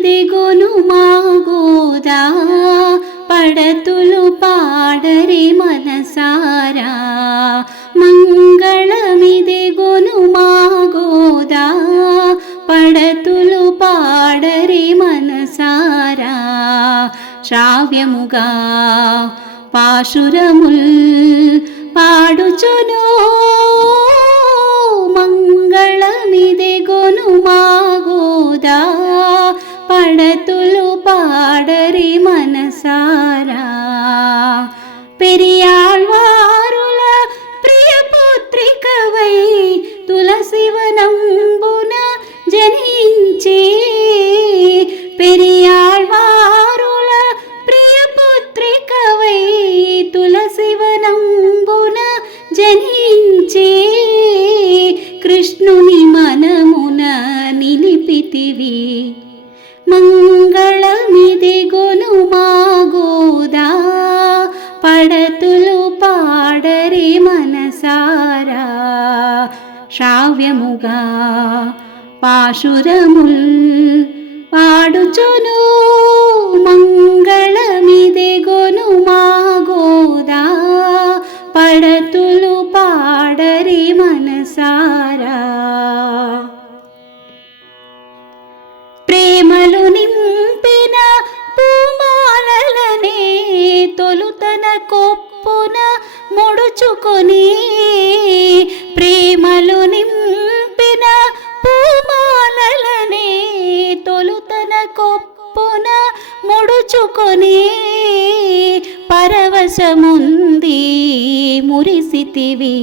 మంగళమిదెగొను మాగోదా పడతులు పాడరి మనసారా మంగళమిదెగొను మాగోదా పడతులు పాడరి మనసారా శ్రావ్యముగా పాశురముల్ పాడుచును మంగళమిదెగొను మాగోదా పడతులు పాడరి మనసారా పెరియాళ్వారుల ప్రియపుత్రికవై తులసివనంబున జనించే పెరియాళ్వారుల ప్రియపుత్రికవై తులసివనంబున జనించే కృష్ణుని మనమున నిలిపితివి మంగళమిదెగొను మాగోదా పడతులు పాడరి మనసారా శ్రావ్యముగా పాశురముల్ పాడుచును మంగళమిదెగొను మాగోదా పడతులు పాడరి మనసారా ప్రేమలు నింపిన పూమాలనే తొలుతన కొప్పున ముడుచుకొని ప్రేమలు నింపిన పూమాలనే తొలుతన కొప్పున ముడుచుకొని పరవశముంది మురిసితివి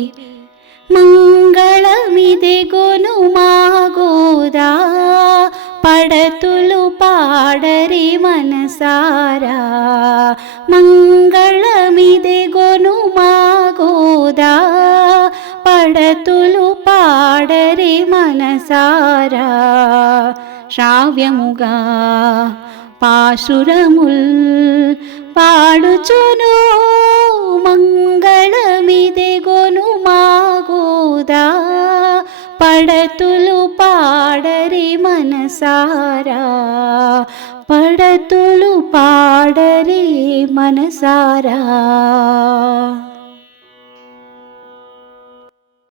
మంగళమిదెగొను మాగోదా పడతులు పాడరి మనసారా మంగళమిదెగొను మాగోదా పడతులు పాడరి మనసారా శ్రావ్యముగా పాశురముల్ పాడుచును మంగళమిదెగొను మాగోదా పడతులు పాడరి మనసారా పడతులు పాడరి మనసారా।